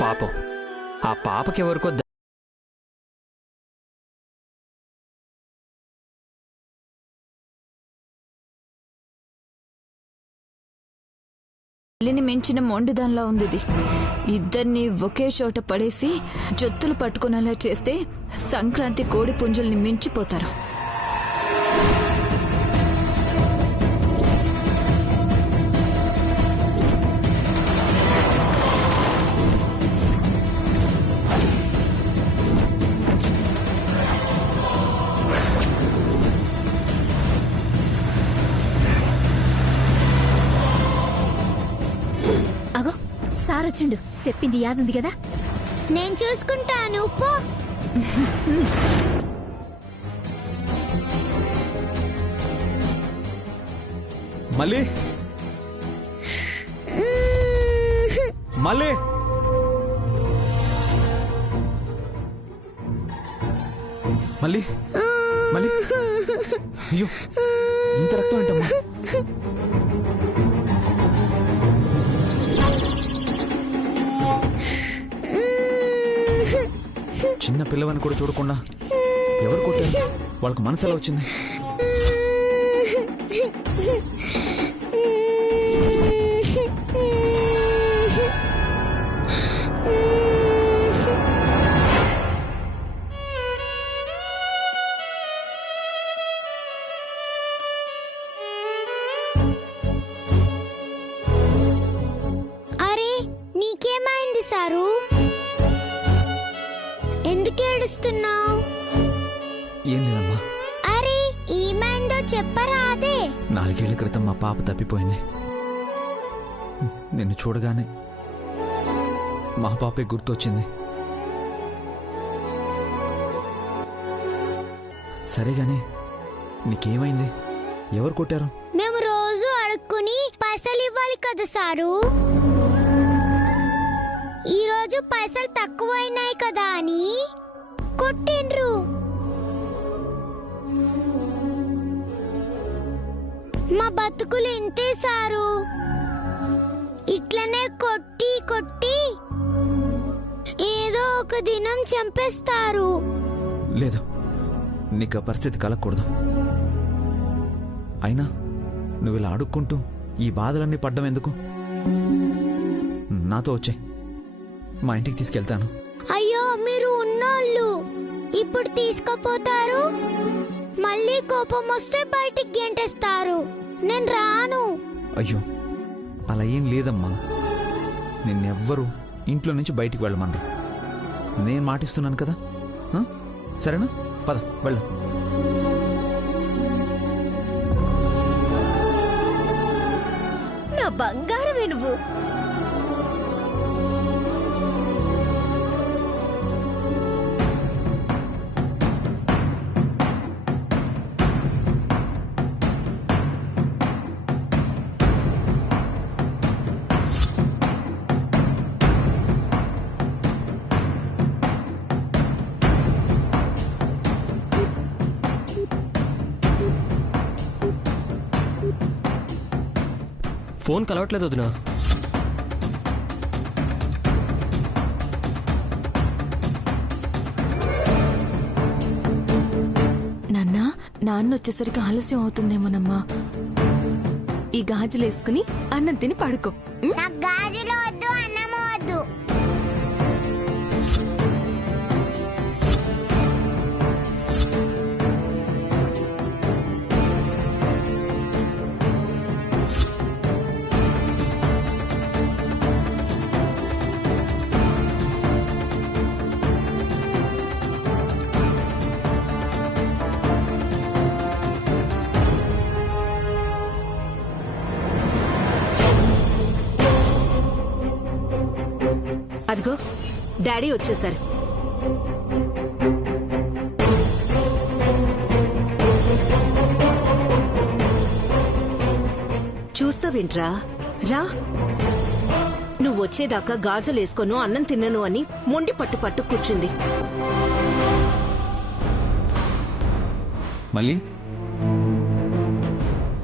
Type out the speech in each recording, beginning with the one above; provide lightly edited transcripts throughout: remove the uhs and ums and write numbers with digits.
పాపం ఆ పాపకెవరికో తల్లిని మించిన మొండిదాన్లా ఉంది ఇది. ఇద్దరిని ఒకే చోట పడేసి జొత్తులు పట్టుకునేలా చేస్తే సంక్రాంతి కోడి పుంజుల్ని మించిపోతారు. అగో సార్ వచ్చిండు. చెప్పింది యాదుంది కదా. నేను చూసుకుంటాను పో. మళ్ళీ మళ్ళీ మళ్ళీ మళ్ళీ అయ్యో ఇంత రక్తం ఏంటమ్మా? చిన్న పిల్లవని కూడా చూడకుండా ఎవరు కొట్టారు? వాళ్ళకు మనసు ఎలా వచ్చింది? అరే నీకేమైంది సారు? ఎందుకు ఏడుస్తున్నావు? ఏం లేదమ్మా. అరే ఏమైందో చెప్పరాదే. 4 ఏళ్ల క్రితం మా పాప తప్పిపోయింది. నిన్ను చూడగానే మా పాపే గుర్తొచ్చింది. సరేగానే నీకేమైంది? ఎవరు కొట్టారు? మేము రోజు అడుక్కుని పైసలు ఇవ్వాలి కదా సారు. ఈ రోజు పైసలు తక్కువైనాయి కదా అని కొట్టిండ్రు. మా బతుకులు ఇంతే సారు. ఇట్లనే కొట్టి కొట్టి ఏదో ఒక దినం చంపేస్తారు. లేదు, నీకు ఆ పరిస్థితి కలగకూడదు. అయినా నువ్వు ఇలా అడుక్కుంటూ ఈ బాధలన్నీ పడ్డం ఎందుకు? నాతో వచ్చే మా ఇంటికి తీసుకెళ్తాను. అయ్యో మీరు ఉన్నోళ్ళు ఇప్పుడు తీసుకుపోతారు, మళ్ళీ కోపం వస్తే బయటికి గెంటేస్తారు. నేను రాను. అయ్యో అలా ఏం లేదమ్మా. నిన్నెవ్వరూ ఇంట్లో నుంచి బయటికి వెళ్ళమనరు. నేను మాటిస్తున్నాను కదా. సరేనా? పద వెళ్దాం. నా బంగారమే నువ్వు. ఫోన్ కలవట్లేదు వదినా. నాన్న వచ్చేసరికి ఆలస్యం అవుతుందేమోనమ్మా. ఈ గాజులేసుకుని అన్నం తిని పడుకో. నాకు గాజులు వద్దు, అన్నం వద్దు. అదిగో డాడీ వచ్చేసారు. చూస్తావేంట్రా? రా. నువ్వు వచ్చేదాకా గాజులేసుకోను, అన్నం తిన్నను అని మొండి పట్టు కూర్చుంది. మళ్ళీ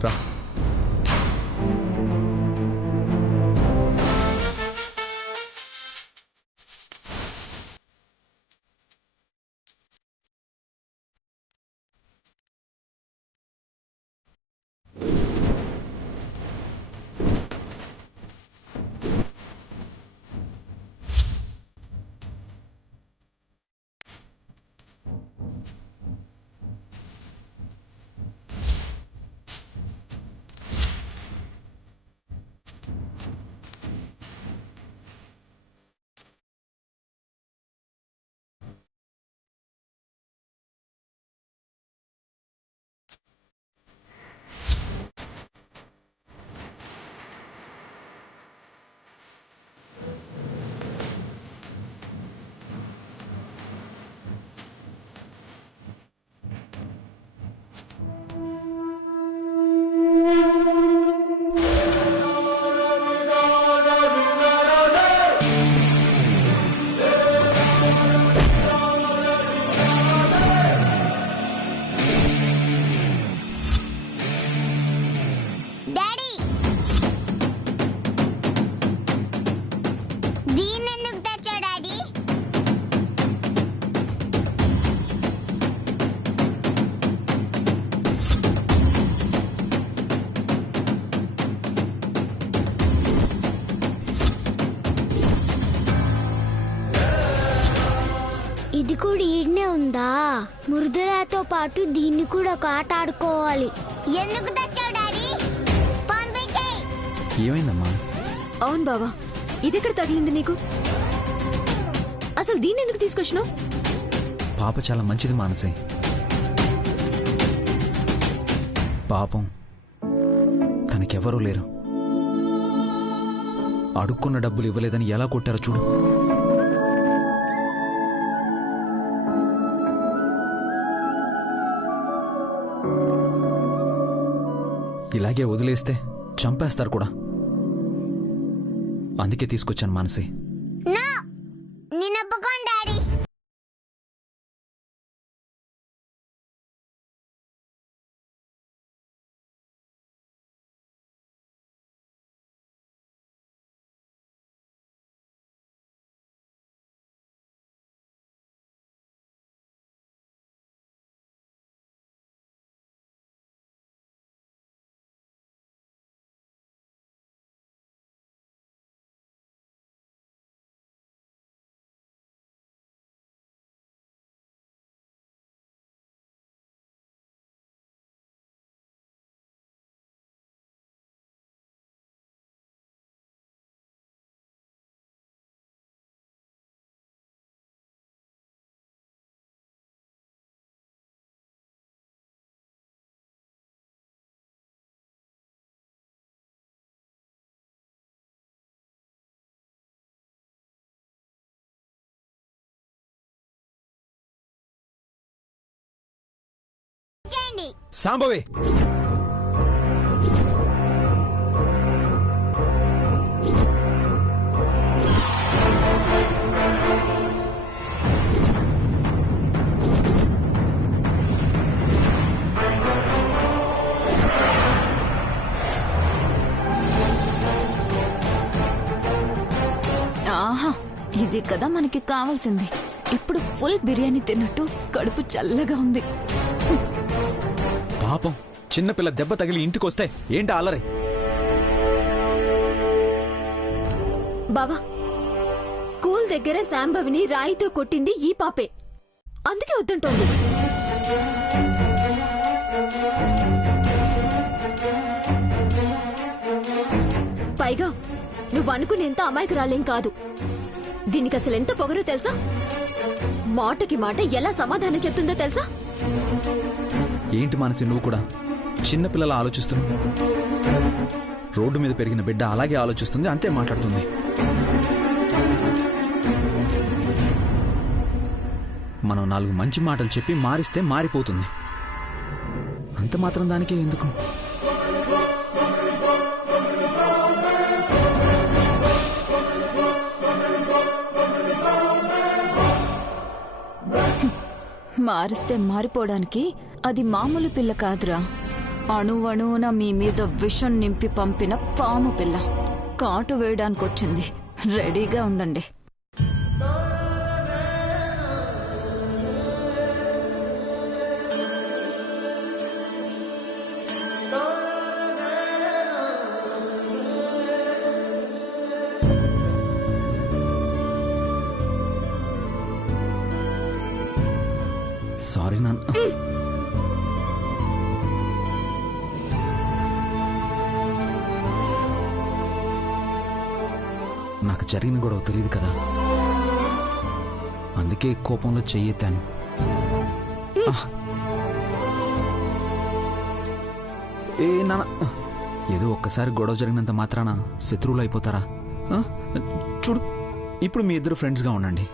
రా. దీన్ని ఎందుకు తెచ్చావు డాడీ? ఇది కూడా ఈడనే ఉందా? మృదులతో పాటు దీన్ని కూడా ఒక ఆట ఆడుకోవాలి. ఎందుకు తెచ్చావు డాడీ? పంపించేయ్. ఏమైందమ్మా? అవును బావా, ఇదెక్కడ తగిలింది నీకు? అసలు దీన్ని ఎందుకు తీసుకొచ్చినావు? పాప చాలా మంచిది మానసి. పాపం తనకెవరూ లేరు. అడుక్కున్న డబ్బులు ఇవ్వలేదని ఎలా కొట్టారో చూడు. ఇలాగే వదిలేస్తే చంపేస్తారు కూడా. అందుకే తీసుకొచ్చాను మానసి. నేను ఒప్పుకోను డాడీ. సాంబవి, ఆహా, ఇది కదా మనకి కావాల్సింది. ఇప్పుడు ఫుల్ బిర్యానీ తిన్నట్టు కడుపు చల్లగా ఉంది. పాపం చిన్నపిల్ల దెబ్బ తగిలి ఇంటికొస్తే ఏంటి అల్లరి? బావా, స్కూల్ దగ్గర శాంభవిని రాయితో కొట్టింది ఈ పాపే. అందుకే వద్దంటోంది. పైగా నువ్వు అనుకునేంత అమాయకురాలేం కాదు. దీనికి అసలు ఎంత పొగరో తెలుసా? మాటకి మాట ఎలా సమాధానం చెప్తుందో తెలుసా? ఏంటి మానసి, నువ్వు కూడా చిన్నపిల్లల ఆలోచిస్తున్నావు? రోడ్డు మీద పెరిగిన బిడ్డ అలాగే ఆలోచిస్తుంది, అంతే మాట్లాడుతుంది. మనం 4 మంచి మాటలు చెప్పి మారిస్తే మారిపోతుంది. అంత మాత్రం దానికే ఎందుకు? మారిస్తే మారిపోవడానికి అది మామూలు పిల్ల కాదురా. అణువణువున మీ మీద విషం నింపి పంపిన పాము పిల్ల. కాటు వేయడానికి వచ్చింది. రెడీగా ఉండండి. సారీ నాన్న. నాకు జరిగిన గొడవ తెలియదు కదా, అందుకే కోపంలో చెయ్యెత్తాను. ఏ నాన్న, ఏదో ఒక్కసారి గొడవ జరిగినంత మాత్రాన శత్రువులు అయిపోతారా? చూడు, ఇప్పుడు మీ ఇద్దరు ఫ్రెండ్స్గా ఉండండి.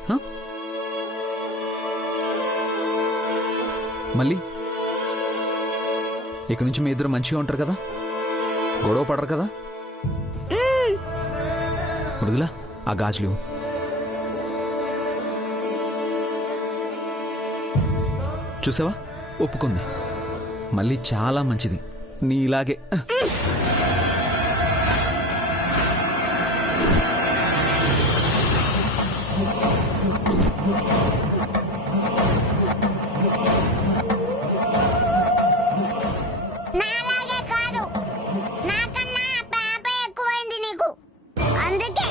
మళ్ళీ ఇక నుంచి మీ ఇద్దరు మంచిగా ఉంటారు కదా, గొడవ పడరు కదా. వదిలా ఆ గాజులు. చూసావా, ఒప్పుకుంది. మళ్ళీ చాలా మంచిది, నీలాగే. నాలాగే కాదు, నాకన్నా పాప ఎక్కువైంది నీకు. అందుకే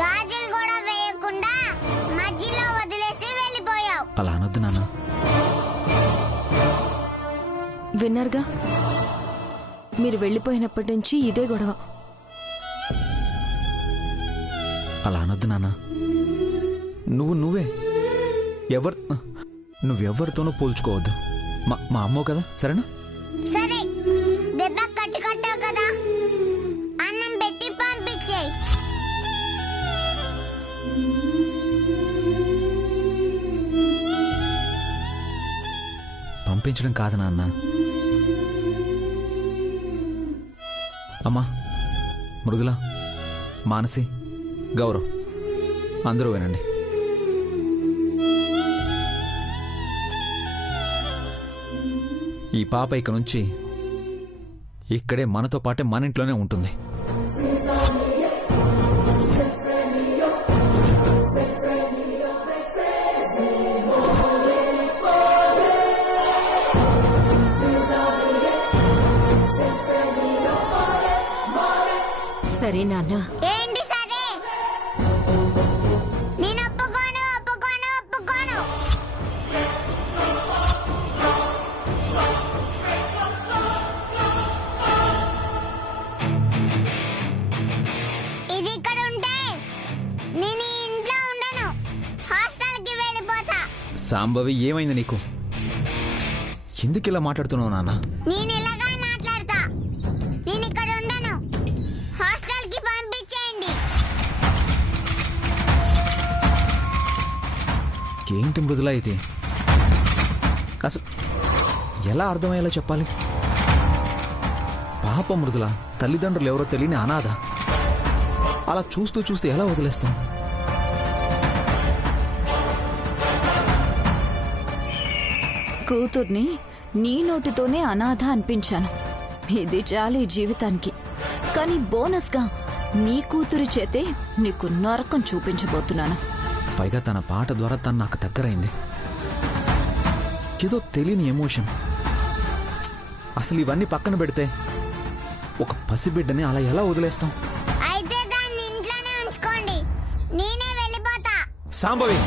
గాజులు కూడా వేయకుండా మధ్యలో వదిలేసి వెళ్ళిపోయావు. అలా అనొద్దు నాన్న. విన్నారుగా, మీరు వెళ్ళిపోయినప్పటి నుంచి ఇదే గొడవ. అలా అనొద్దు నాన్న. నువ్వే నువ్వెవరితోనూ పోల్చుకోవద్దు. మా అమ్మో కదా, సరేనా? సరే, దెబ్బ కట్టావు కదా, అన్నం పెట్టి పంపించేయి. పంపించడం కాదు నాన్న. అమ్మా, మృదుల, మానసి, గౌరవ్ అందరూ వినండి. ఈ పాప ఇక నుంచి ఇక్కడే మనతో పాటే మన ఇంట్లోనే ఉంటుంది. సరే నాన్న. ఏంటి సరే? నేను ఒప్పుకోను. ఇది ఇక్కడ ఉంటే నేను ఈ ఇంట్లో ఉండను, హాస్టల్కి వెళ్ళిపోతా. సాంబవి, ఏమైంది నీకు? ఎందుకు ఇలా మాట్లాడుతున్నావు నాన్న? నేను ఇలాగా మాట్లాడతా. నేను ఇక్కడ ఉండను, హాస్టల్కి పంపించేయండి. ఏంటి మృదుల ఇది? అసలు ఎలా అర్థమయ్యేలా చెప్పాలి? పాప మృదుల, తల్లిదండ్రులు ఎవరో తెలియని అనాథ. అలా చూస్తూ ఎలా వదిలేస్తాం? కూతుర్ని నీ నోటితోనే అనాథ అనిపించాను. ఇది చాలు ఈ జీవితానికి. కానీ బోనస్గా నీ కూతురి చేతే నీకు నరకం చూపించబోతున్నాను. పైగా తన పాట ద్వారా తను నాకు దగ్గరైంది. ఏదో తెలియని ఎమోషన్. అసలు ఇవన్నీ పక్కన పెడితే ఒక పసిబిడ్డని అలా ఎలా వదిలేస్తాం? అయితే దాన్ని ఇంట్లోనే ఉంచుకోండి, నేనే వెళ్ళిపోతా. సాంబవి,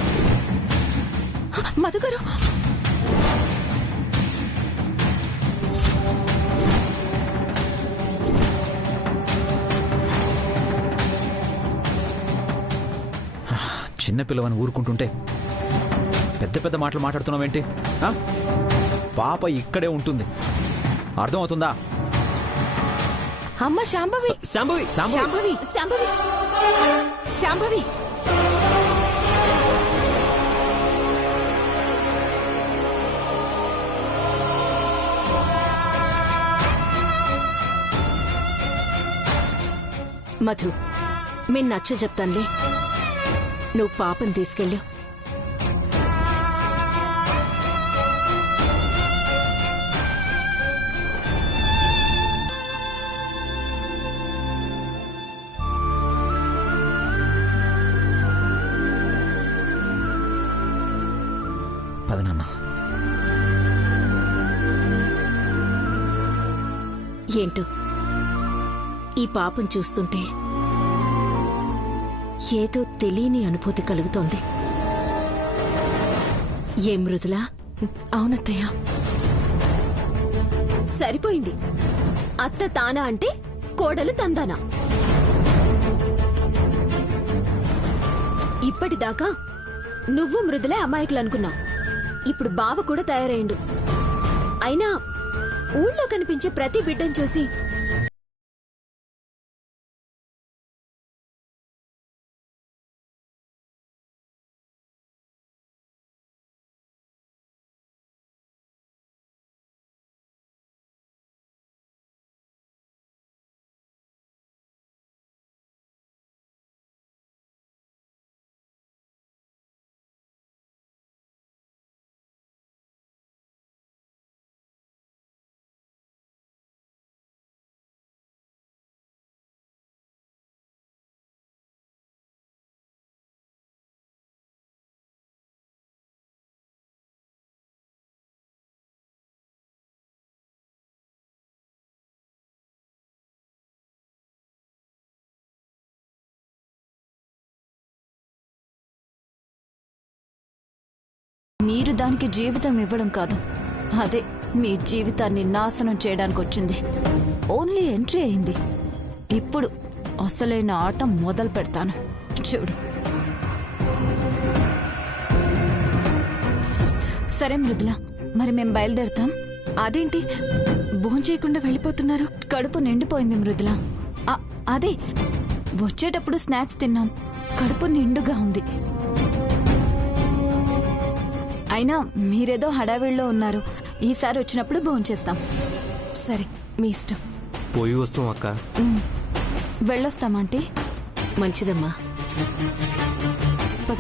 మధుగారు, చిన్న పిల్లవని ఊరుకుంటుంటే పెద్ద మాటలు మాట్లాడుతున్నావేంటి? పాప ఇక్కడే ఉంటుంది, అర్థమవుతుందా? అమ్మ శాంభవి, శాంభవి, శాంభవి, శాంభవి, శాంభవి. మధు, మేము నచ్చ చెప్తానులే. నువ్వు పాపని తీసుకెళ్ళు. పద నాన్న. ఏంటో ఈ పాపం చూస్తుంటే ఏదో తెలియని అనుభూతి కలుగుతోంది. ఏ మృదులా? అవునత్తయ్య. సరిపోయింది. అత్త తానా అంటే కోడలు తందానా. ఇప్పటిదాకా నువ్వు మృదులే అమాయకులు అనుకున్నావు. ఇప్పుడు బావ కూడా తయారైండు. అయినా ఊళ్ళో కనిపించే ప్రతి బిడ్డను చూసి మీరు దానికి జీవితం ఇవ్వడం కాదు, అదే మీ జీవితాన్ని నాశనం చేయడానికి వచ్చింది. ఓన్లీ ఎంట్రీ అయింది. ఇప్పుడు అసలైన ఆట మొదలు పెడతాను, చూడు. సరే మృదుల, మరి మేం బయలుదేరుతాం. అదేంటి భోంచేయకుండా వెళ్ళిపోతున్నారు? కడుపు నిండిపోయింది మృదుల. అదే వచ్చేటప్పుడు స్నాక్స్ తిన్నాం, కడుపు నిండుగా ఉంది. అయినా మీరేదో హడావిడిలో ఉన్నారు, ఈసారి వచ్చినప్పుడు భోంచేస్తాం. సరే, మీ ఇష్టం. పోయి వస్తాం అక్క. వెళ్ళొస్తామంటే మంచిదమ్మా. పద.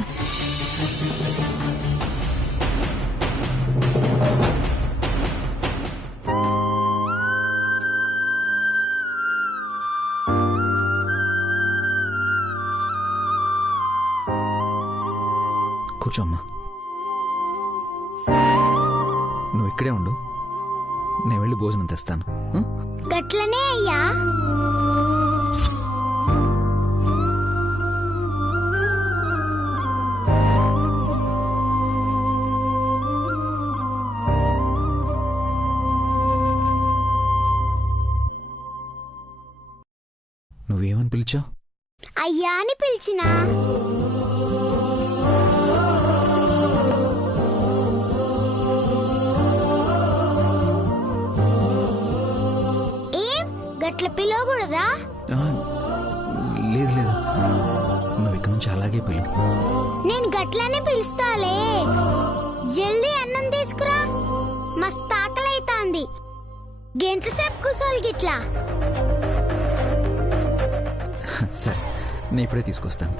కూర్చోమ్మా. నువ్వు ఇక్కడే ఉండు, నేను వెళ్ళి భోజనం తెస్తాను. గట్లనే అయ్యా. నువ్వేమని పిలిచావు? అయ్యా అని పిలిచినా. ఏం గట్ల పిలవకూడదా? లేదు లేదు, నువ్వు ఇక్కడ నుంచి అలాగే పిలువు. నేను గట్లనే పిలుస్తాలే. జల్దీ అన్నం తీసుకురా, మస్తు ఆకలి అవుతాంది. గెంతసేపు కూసోలు గిట్లా. సరే, నేను ఇప్పుడే తీసుకొస్తాను.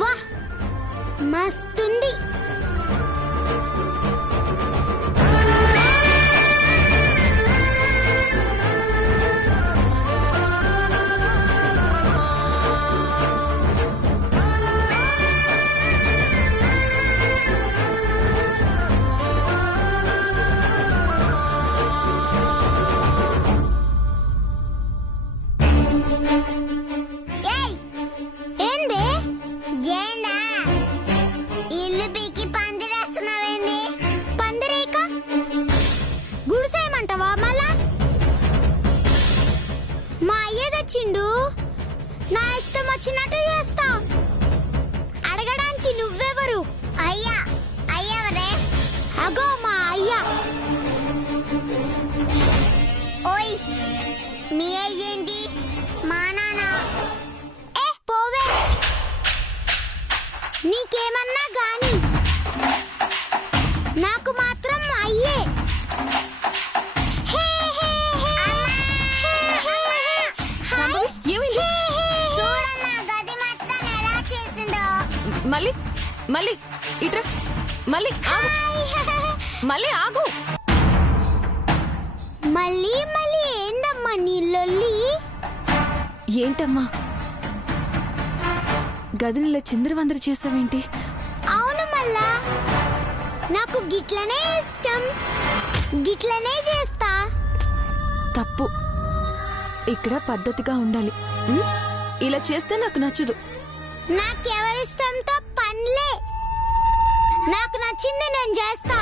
వా, మస్తుంది. ఏయ్, ఏంది? ఏందా ఇల్లు పీకి పందిరేస్తున్నావేంది? పందిరేక గుడిసేయమంటావా మళ్ళా? మా అయ్య తెచ్చిండు, నా ఇష్టం వచ్చినట్టు చేస్తా. అడగడానికి నువ్వెవరు? అయ్యా. అయ్యవరే? అగో మా అయ్యా. ఓయ్, మీ అయ్యేంటి? మా నాన్న. ఏ పోవే, నీకేమన్నా గాని నాకు మాత్రం అయ్యే. హే, హే, హే. హాయ్. ఏమైంది? చూడన్నా గది మొత్తం ఎలా చేసిందో. మళ్ళీ మళ్ళీ ఇట్రా, మళ్ళీ ఆగు, మళ్ళీ ఆగు. మళ్ళీ మళ్ళీ ఏందమ్మా నీ లొల్లి? ఏంటమ్మా గదినిలో చిందరవందర చేసావేంటి? అవును మళ్ళా, నాకు గిట్లనే ఇష్టం, గిట్లనే చేస్తా. తప్పు. ఇక్కడ పద్ధతిగా ఉండాలి. ఇలా చేస్తే నాకు నచ్చదు. నాకెవరిష్టంతో పనిలే, నాకు నచ్చింది నేను చేస్తా.